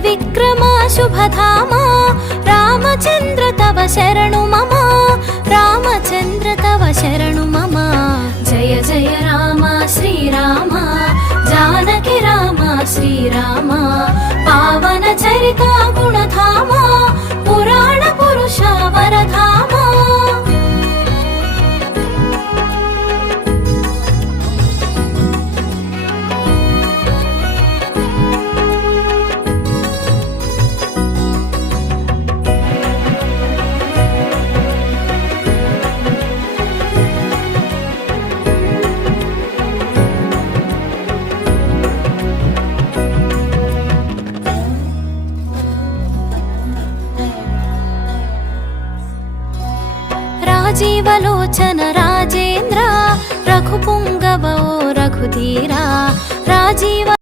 विक्रमा शुभधामा रामचन्द्र तव शरणु मम रामचन्द्र तव शरणु मम जय जय राम श्रीराम जानकी राम श्रीराम पावन चरिता गुणधामा पुराण पुरुष वरधामा राजीवलोचन राजेन्द्र रघुपुङ्गवो रघुधीरा राजीव